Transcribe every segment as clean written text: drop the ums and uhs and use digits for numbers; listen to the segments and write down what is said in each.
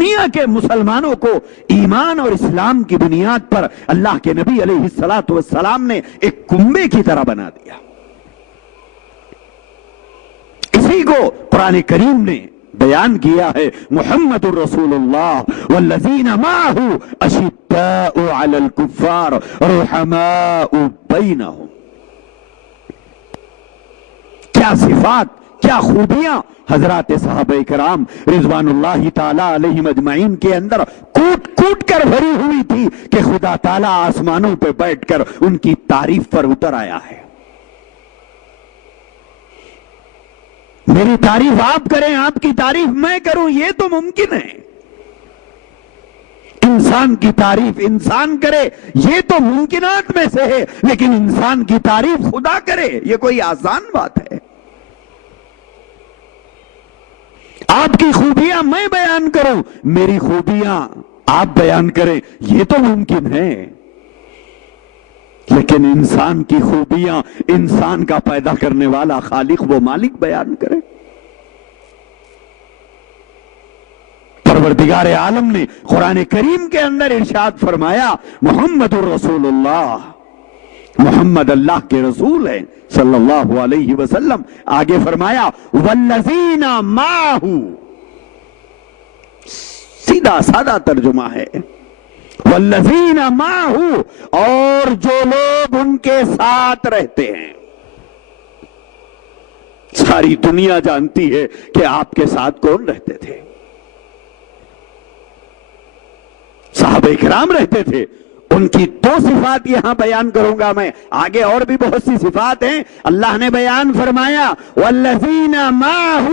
دنیا کے مسلمانوں کو ایمان اور اسلام کی بنیاد پر اللہ کے نبی علیہ الصلوۃ والسلام نے ایک کنبے کی طرح بنا دیا. اسی کو قرآن کریم نے بیان کیا ہے. محمد الرسول اللہ والذین معہ اشداء علی الکفار رحماء بینہم. کیا صفات، کیا خوبیاں حضرات صحابہ کرام رضوان اللہ تعالی علیہم اجمعین کے اندر کوٹ کوٹ کر بھری ہوئی تھی کہ خدا تعالی آسمانوں پہ بیٹھ کر ان کی تعریف پر اتر آیا ہے. میری تعریف آپ کریں، آپ کی تعریف میں کروں، یہ تو ممکن ہے. انسان کی تعریف انسان کرے یہ تو ممکنات میں سے ہے، لیکن انسان کی تعریف خدا کرے یہ کوئی آسان بات ہے. آپ کی خوبیاں میں بیان کروں، میری خوبیاں آپ بیان کریں، یہ تو ممکن ہے. لیکن انسان کی خوبیاں انسان کا پیدا کرنے والا خالق و مالک بیان کرے. پروردگار عالم نے قرآن کریم کے اندر ارشاد فرمایا محمد الرسول اللہ، محمد اللہ کے رسول ہیں صلی اللہ علیہ وسلم. آگے فرمایا والذین معہ، سیدھا سادہ ترجمہ ہے والذین معہ، اور جو لوگ ان کے ساتھ رہتے ہیں. ساری دنیا جانتی ہے کہ آپ کے ساتھ کون رہتے تھے. صحابہ کرام رہتے تھے. ان کی دو صفات یہاں بیان کروں گا میں، آگے اور بھی بہت سی صفات ہیں. اللہ نے بیان فرمایا والذین معہ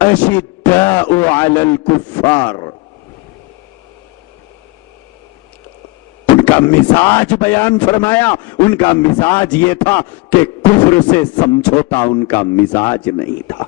اشداء علی الکفار. ان کا مزاج بیان فرمایا. ان کا مزاج یہ تھا کہ کفر سے سمجھوتا ان کا مزاج نہیں تھا.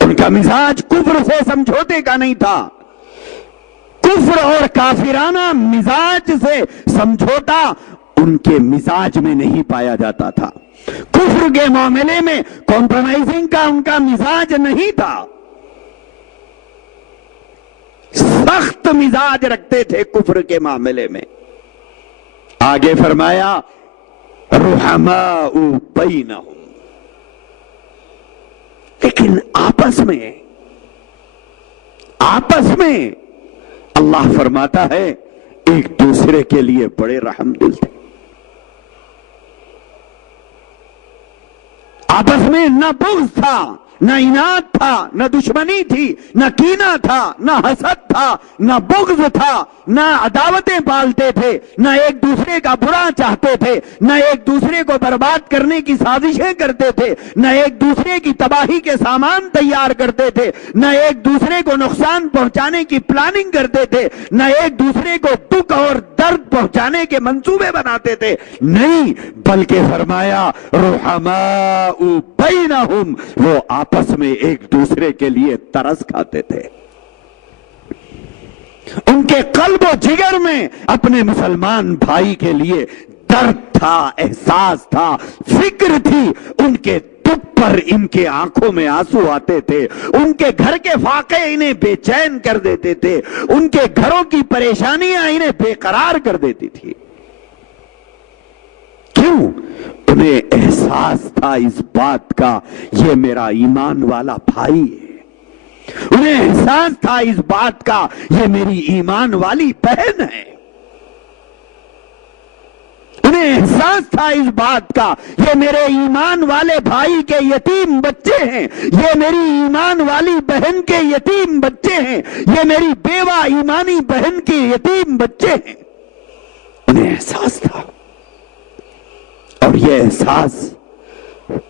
ان کا مزاج کفر سے سمجھوتے کا نہیں تھا. کفر اور کافرانہ مزاج سے سمجھوتا ان کے مزاج میں نہیں پایا جاتا تھا. کفر کے معاملے میں کمپرومائزنگ کا ان کا مزاج نہیں تھا. سخت مزاج رکھتے تھے کفر کے معاملے میں. آگے فرمایا رحماء بینہم، لیکن آپس میں اللہ فرماتا ہے ایک دوسرے کے لیے بڑے رحم دل تھے. آپس میں نہ بغض تھا، نہ عناد تھا، نہ دشمنی تھی، نہ کینہ تھا، نہ حسد تھا، نہ بغض تھا، نہ عداوتیں پالتے تھے، نہ ایک دوسرے کا برا چاہتے تھے، نہ ایک دوسرے کو برباد کرنے کی سازشیں کرتے تھے، نہ ایک دوسرے کی تباہی کے سامان تیار کرتے تھے، نہ ایک دوسرے کو نقصان پہنچانے کی پلاننگ کرتے تھے، نہ ایک دوسرے کو دکھ اور درد پہنچانے کے منصوبے بناتے تھے. نہیں، بلکہ فرمایا رحماء بینہم، وہ آپس میں ایک دوسرے کے لیے ترس کھاتے تھے. ان کے قلب و جگر میں اپنے مسلمان بھائی کے لیے درد تھا، احساس تھا، فکر تھی. ان کے دکھ پر ان کے آنکھوں میں آنسو آتے تھے. ان کے گھر کے واقعے انہیں بے چین کر دیتے تھے. ان کے گھروں کی پریشانیاں انہیں بے قرار کر دیتی تھی. کیوں؟ انہیں احساس تھا اس بات کا یہ میرا ایمان والا بھائی ہے. انہیں احساس تھا اس بات کا یہ میری ایمان والی بہن ہے. انہیں احساس تھا اس بات کا یہ میرے ایمان والے بھائی کے یتیم بچے ہیں، یہ میری ایمان والی بہن کے یتیم بچے ہیں، یہ میری بیوہ ایمانی بہن کے یتیم بچے ہیں. انہیں احساس تھا. اور یہ احساس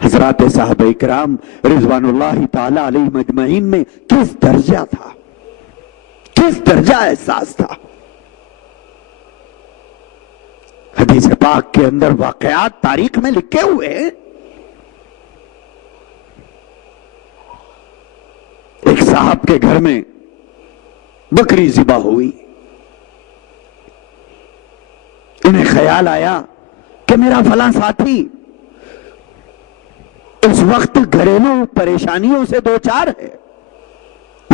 حضرات صحابہ کرام رضوان اللہ تعالی علیہم اجمعین میں کس درجہ تھا، کس درجہ احساس تھا. حدیث پاک کے اندر واقعات تاریخ میں لکھے ہوئے ہیں. ایک صاحب کے گھر میں بکری ذبح ہوئی. انہیں خیال آیا کہ میرا فلاں ساتھی اس وقت گھریلو پریشانیوں سے دوچار ہے.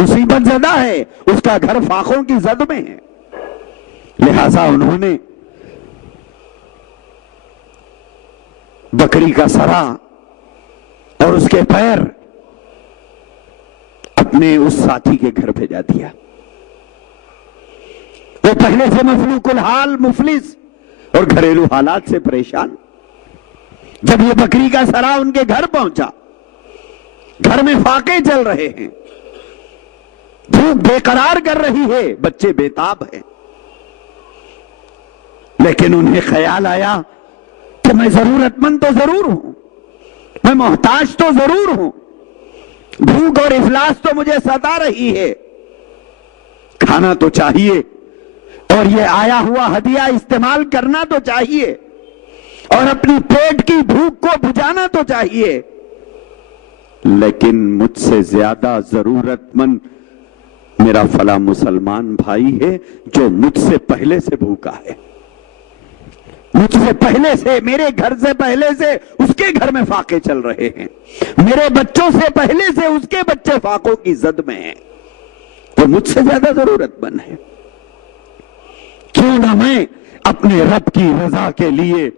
مصیبت زدہ ہے، اس کا گھر فاقوں کی زد میں ہے۔ لہذا انہوں نے بکری کا سرا اور اس کے پیر اپنے اس ساتھی کے گھر بھیجا دیا۔ وہ پہلے سے مفلوق الحال، مفلس اور گھریلو حالات سے پریشان، جب یہ بکری کا سرا ان کے گھر پہنچا، گھر میں فاقے چل رہے ہیں، بھوک بے قرار کر رہی ہے، بچے بےتاب ہیں، لیکن انہیں خیال آیا کہ میں ضرورت مند تو ضرور ہوں، میں محتاج تو ضرور ہوں، بھوک اور افلاس تو مجھے ستا رہی ہے، کھانا تو چاہیے اور یہ آیا ہوا ہدیہ استعمال کرنا تو چاہیے اور اپنی پیٹ کی بھوک کو بجھانا تو چاہیے، لیکن مجھ سے زیادہ ضرورت مند میرا فلاں مسلمان بھائی ہے جو مجھ سے پہلے سے بھوکا ہے، مجھ سے پہلے سے، میرے گھر سے پہلے سے اس کے گھر میں فاقے چل رہے ہیں، میرے بچوں سے پہلے سے اس کے بچے فاقوں کی زد میں ہیں، تو مجھ سے زیادہ ضرورت مند ہے، کیوں نہ میں اپنے رب کی رضا کے لیے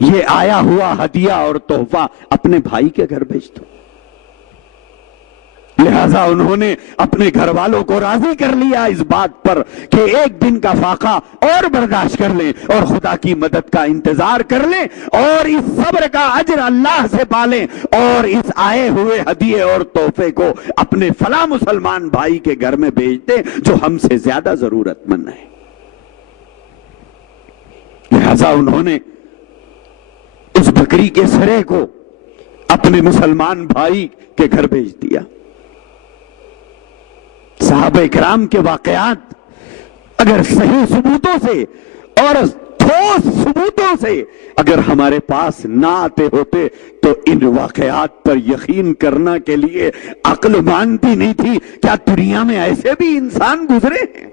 یہ آیا ہوا ہدیہ اور تحفہ اپنے بھائی کے گھر بھیج دوں۔ لہذا انہوں نے اپنے گھر والوں کو راضی کر لیا اس بات پر کہ ایک دن کا فاقہ اور برداشت کر لیں اور خدا کی مدد کا انتظار کر لیں اور اس صبر کا اجر اللہ سے پالیں اور اس آئے ہوئے ہدیے اور تحفے کو اپنے فلاں مسلمان بھائی کے گھر میں بھیج دیں جو ہم سے زیادہ ضرورت مند ہے۔ لہذا انہوں نے اس بکری کے سرے کو اپنے مسلمان بھائی کے گھر بھیج دیا۔ صحابہ کرام کے واقعات اگر صحیح ثبوتوں سے اور ٹھوس ثبوتوں سے اگر ہمارے پاس نہ آتے ہوتے تو ان واقعات پر یقین کرنا کے لیے عقل مانتی نہیں تھی۔ کیا دنیا میں ایسے بھی انسان گزرے ہیں؟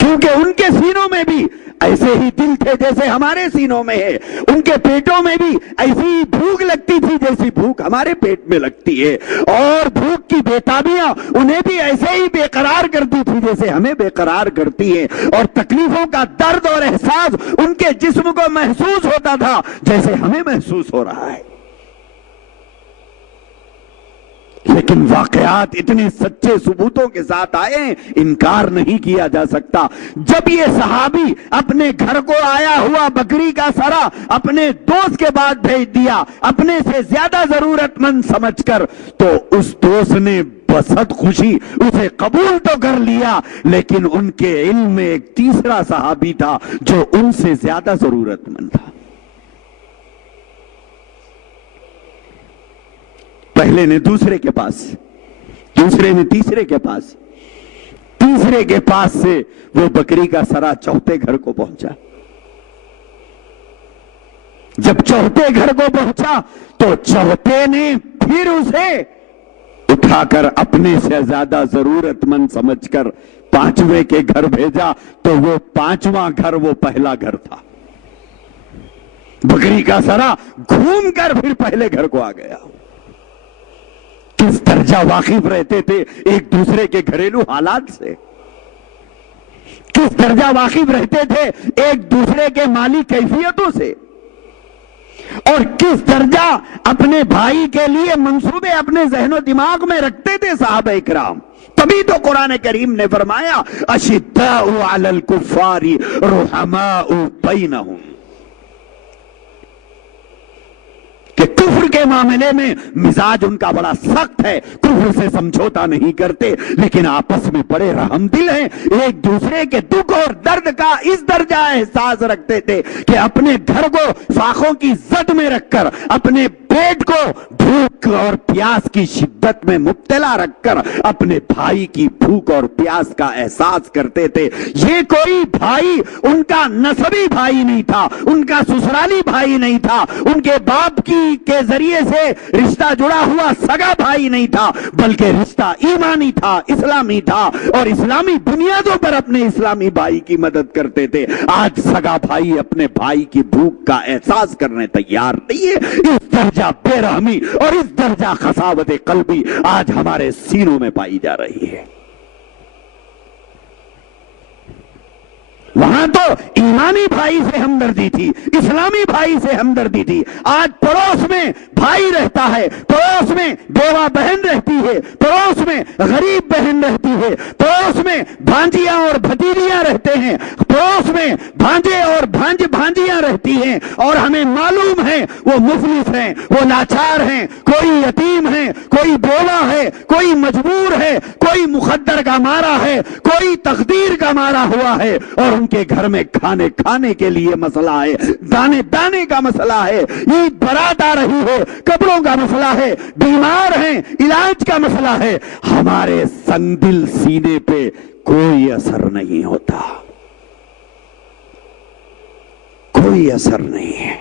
کیونکہ ان کے سینوں میں بھی ایسے ہی دل تھے جیسے ہمارے سینوں میں ہے، ان کے پیٹوں میں بھی ایسی ہی بھوک لگتی تھی جیسی بھوک ہمارے پیٹ میں لگتی ہے، اور بھوک کی بےتابیاں انہیں بھی ایسے ہی بے قرار کرتی تھی جیسے ہمیں بے قرار کرتی ہے، اور تکلیفوں کا درد اور احساس ان کے جسم کو محسوس ہوتا تھا جیسے ہمیں محسوس ہو رہا ہے۔ لیکن واقعات اتنے سچے ثبوتوں کے ساتھ آئے، انکار نہیں کیا جا سکتا۔ جب یہ صحابی اپنے گھر کو آیا ہوا بکری کا سرا اپنے دوست کے بعد بھیج دیا اپنے سے زیادہ ضرورت مند سمجھ کر، تو اس دوست نے بصد خوشی اسے قبول تو کر لیا، لیکن ان کے علم میں ایک تیسرا صحابی تھا جو ان سے زیادہ ضرورت مند تھا۔ پہلے نے دوسرے کے پاس، دوسرے نے تیسرے کے پاس، تیسرے کے پاس سے وہ بکری کا سرا چوتھے گھر کو پہنچا۔ جب چوتھے گھر کو پہنچا تو چوتھے نے پھر اسے اٹھا کر اپنے سے زیادہ ضرورت مند سمجھ کر پانچویں کے گھر بھیجا، تو وہ پانچواں گھر وہ پہلا گھر تھا۔ بکری کا سرا گھوم کر پھر پہلے گھر کو آ گیا۔ کس درجہ واقف رہتے تھے ایک دوسرے کے گھریلو حالات سے، کس درجہ واقف رہتے تھے ایک دوسرے کے مالی کیفیتوں سے، اور کس درجہ اپنے بھائی کے لیے منصوبے اپنے ذہن و دماغ میں رکھتے تھے صحابہ کرام۔ تبھی تو قرآن کریم نے فرمایا اشداء علی الکفار رحماء بینہم، کہ کفر کے معاملے میں مزاج ان کا بڑا سخت ہے، کفر سے سمجھوتا نہیں کرتے، لیکن آپس میں بڑے رحم دل ہیں، ایک دوسرے کے دکھ اور درد کا اس درجہ احساس رکھتے تھے کہ اپنے گھر کو فاقوں کی زد میں رکھ کر، اپنے پیٹ کو بھوک اور پیاس کی شدت میں مبتلا رکھ کر اپنے بھائی کی بھوک اور پیاس کا احساس کرتے تھے۔ یہ کوئی بھائی ان کا نسبی بھائی نہیں تھا، ان کا سسرالی بھائی نہیں تھا، ان کے باپ کے ذریعے سے رشتہ جڑا ہوا سگا بھائی نہیں تھا، بلکہ رشتہ ایمانی تھا، اسلامی تھا، اور اسلامی بنیادوں پر اپنے اسلامی بھائی کی مدد کرتے تھے۔ آج سگا بھائی اپنے بھائی کی بھوک کا احساس کرنے تیار نہیں ہے۔ اس درجہ بے رحمی اور اس درجہ قساوت قلبی آج ہمارے سینوں میں پائی جا رہی ہے۔ وہاں تو ایمانی بھائی سے ہمدردی تھی، اسلامی بھائی سے ہمدردی تھی، آج پڑوس میں بھائی رہتا ہے، پڑوس میں بیوہ بہن رہتی ہے، پڑوس میں غریب بہن رہتی ہے، پڑوس میں بھانجیاں اور بھتیجیاں رہتے ہیں، پڑوس میں بھانجے اور بھانجیاں رہتی ہیں، اور ہمیں معلوم ہے وہ مفلس ہیں، وہ لاچار ہیں، کوئی یتیم ہیں، کوئی بولا ہے، کوئی مجبور ہے، کوئی مخدر کا مارا ہے، کوئی تقدیر کا مارا ہوا ہے، اور ان کے گھر میں کھانے کے لیے مسئلہ ہے، دانے کا مسئلہ ہے، عید برات آ رہی ہے، کپڑوں کا مسئلہ ہے، بیمار ہیں، علاج کا مسئلہ ہے، ہمارے سنگ دل سینے پہ کوئی اثر نہیں ہوتا، کوئی اثر نہیں ہے۔